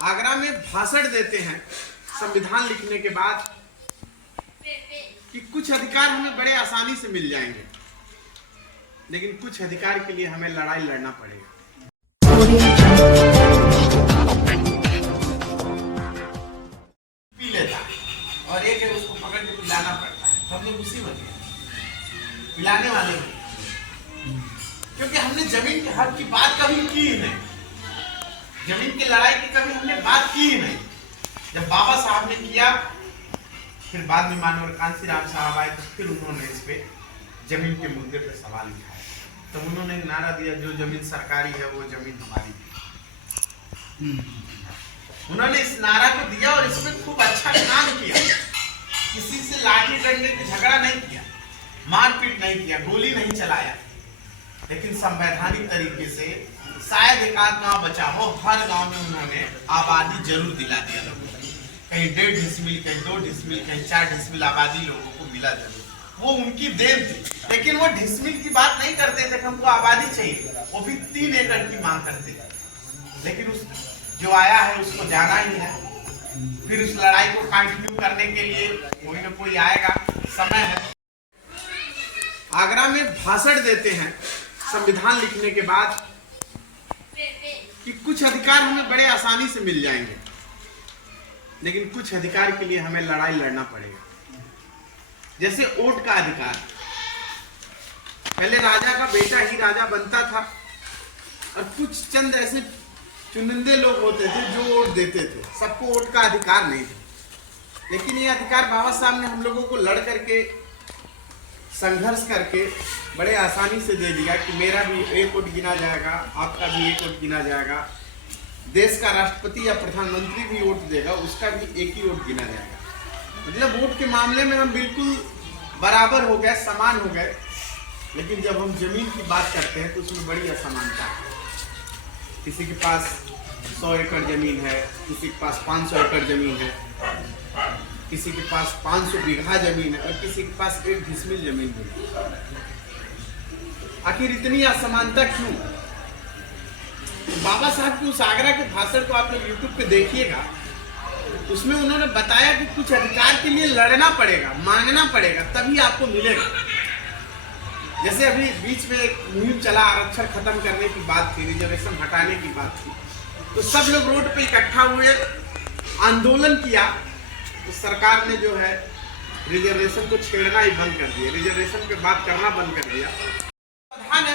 आगरा में भाषण देते हैं संविधान लिखने के बाद कि कुछ अधिकार हमें बड़े आसानी से मिल जाएंगे, लेकिन कुछ अधिकार के लिए हमें लड़ाई लड़ना पड़ेगा। पी लेता है और एक है उसको पकड़ के पिलाना पड़ता है, तो हम लोग उसी बने पिलाने वाले हैं, क्योंकि हमने जमीन के हक की बात कभी की ही नहीं, जमीन की लड़ाई की कभी हमने बात की ही नहीं। जब बाबा साहब ने किया, फिर बाद में मानवर कांसी राम साहब आए, तो फिर उन्होंने इस पे जमीन के मुद्दे पे सवाल उठाया। तब उन्होंने नारा दिया, जो जमीन सरकारी है वो जमीन हमारी है। उन्होंने इस नारा को दिया और इसमें खूब अच्छा काम किया। किसी से लाठी डंडे की झगड़ा नहीं किया, मारपीट नहीं किया, गोली नहीं चलाया, लेकिन संवैधानिक तरीके से शायद एक आध गाँव बचा हो, हर गांव में उन्होंने आबादी जरूर दिला दिया लोगों को। कहीं 1.5 डिसमिल, कहीं 2 डिसमिल, कहीं 4 डिसमिल आबादी लोगों को मिला जरूर। वो उनकी देन थी, लेकिन वो डिसमिल की बात नहीं करते थे कि हमको आबादी चाहिए, वो भी 3 एकड़ की मांग करते थे। लेकिन उस जो आया है उसको जाना ही है, फिर उस लड़ाई को कंटिन्यू करने के लिए कोई ना कोई आएगा, समय है। आगरा में भाषण देते हैं संविधान लिखने के बाद कि कुछ अधिकार हमें बड़े आसानी से मिल जाएंगे, लेकिन कुछ अधिकार के लिए हमें लड़ाई लड़ना पड़ेगा। जैसे वोट का अधिकार, पहले राजा का बेटा ही राजा बनता था और कुछ चंद ऐसे चुनिंदे लोग होते थे जो वोट देते थे, सबको वोट का अधिकार नहीं था। लेकिन ये अधिकार बाबा साहब ने हम लोगों को लड़ करके, संघर्ष करके बड़े आसानी से दे दिया कि मेरा भी 1 वोट गिना जाएगा, आपका भी 1 वोट गिना जाएगा, देश का राष्ट्रपति या प्रधानमंत्री भी वोट देगा, उसका भी 1 ही वोट गिना जाएगा। मतलब वोट के मामले में हम बिल्कुल बराबर हो गए, समान हो गए। लेकिन जब हम जमीन की बात करते हैं तो उसमें बड़ी असमानता है। किसी के पास 100 एकड़ जमीन है, किसी के पास 500 एकड़ जमीन है, किसी के पास 500 बीघा जमीन है और किसी के पास 1 डिसमिल जमीन है। आखिर इतनी असमानता क्यों? तो बाबा साहब के उस आगरा के भाषण को आप लोग YouTube पे देखिएगा, उसमें उन्होंने बताया कि कुछ अधिकार के लिए लड़ना पड़ेगा, मांगना पड़ेगा, तभी आपको मिलेगा। जैसे अभी बीच में एक मुहिम चला, आरक्षण खत्म करने की बात थी, रिजर्वेशन हटाने की बात थी, तो सब लोग रोड पे इकट्ठा हुए, आंदोलन किया, तो सरकार ने जो है रिजर्वेशन को छेड़ना ही बंद कर दिया, रिजर्वेशन पे बात करना बंद कर दिया।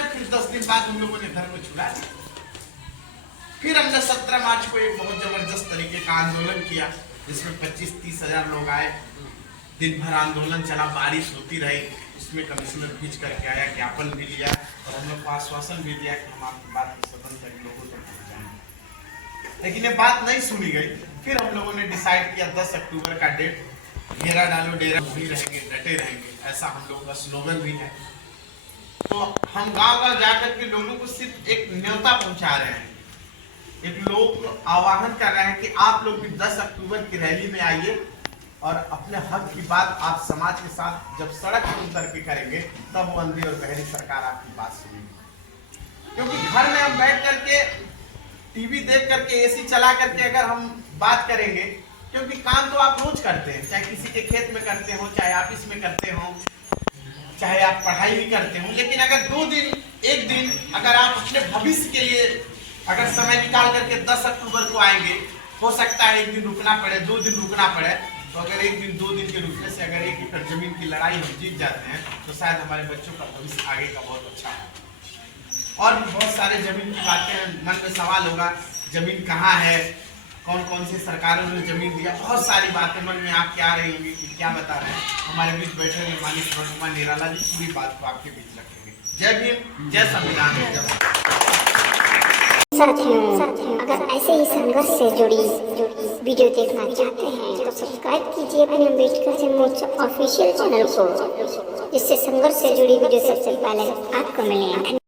फिर 10 दिन बाद हम लोगों ने घर को छुड़ा। फिर हमने 17 मार्च को एक बहुत जबरदस्त तरीके का आंदोलन किया, जिसमें 25-30 हजार लोग आए। दिन भर आंदोलन चला, बारिश होती रही, उसमें कमिश्नर खींच करके आया, ज्ञापन भी लिया और हम लोग को आश्वासन भी दिया कि हम आपकी बात सदन तक लोगों तक पहुँचाएंगे। लेकिन ये बात नहीं सुनी गई। फिर हम लोगों ने डिसाइड किया 10 अक्टूबर का डेट, घेरा डालो डेरा भी रहेंगे, डटे रहेंगे, ऐसा हम लोगों का स्लोगन भी है। तो हम गाँव-गाँव जाकर के लोगों को सिर्फ एक न्योता पहुँचा रहे हैं, एक लोग आह्वान कर रहे हैं कि आप लोग भी 10 अक्टूबर की रैली में आइए और अपने हक की बात आप समाज के साथ जब सड़क पर उतर के करेंगे, तब वो अंधी और बहरी सरकार आपकी बात सुनेगी। क्योंकि घर में हम बैठ करके टीवी देख करके, एसी चला करके अगर हम बात करेंगे, क्योंकि काम तो आप रोज करते हैं, चाहे किसी के खेत में करते हो, चाहे ऑफिस में करते हो, चाहे आप पढ़ाई भी करते हो, लेकिन अगर 2 दिन, 1 दिन अगर आप अपने भविष्य के लिए अगर समय निकाल करके 10 अक्टूबर को आएंगे, हो सकता है 1 दिन रुकना पड़े, 2 दिन रुकना पड़े, तो अगर 1 दिन 2 दिन के रुकने से अगर 1 एकड़ जमीन की लड़ाई हम जीत जाते हैं, तो शायद हमारे बच्चों का भविष्य आगे का बहुत अच्छा है। और भी बहुत सारे जमीन की बातें मन में सवाल होगा, जमीन कहाँ है, कौन कौन से सरकारों ने जमीन दिया, बहुत सारी बातें मन में आपके आ रही होंगी कि क्या बता रहे हैं। हमारे बीच बैठे हुए माननीय श्रीमान कुमार निराला जी पूरी बात को आपके बीच रखेंगे। जय भीम, जय संविधान। साथियों, अगर ऐसे ही संघर्ष से जुड़ी वीडियो देखना चाहते हैं तो सब्सक्राइब कीजिए अपने अम्बेडकर जन मोर्चा ऑफिशियल चैनल को, जिससे संघर्ष से जुड़ी वीडियो सबसे पहले आपको मिले।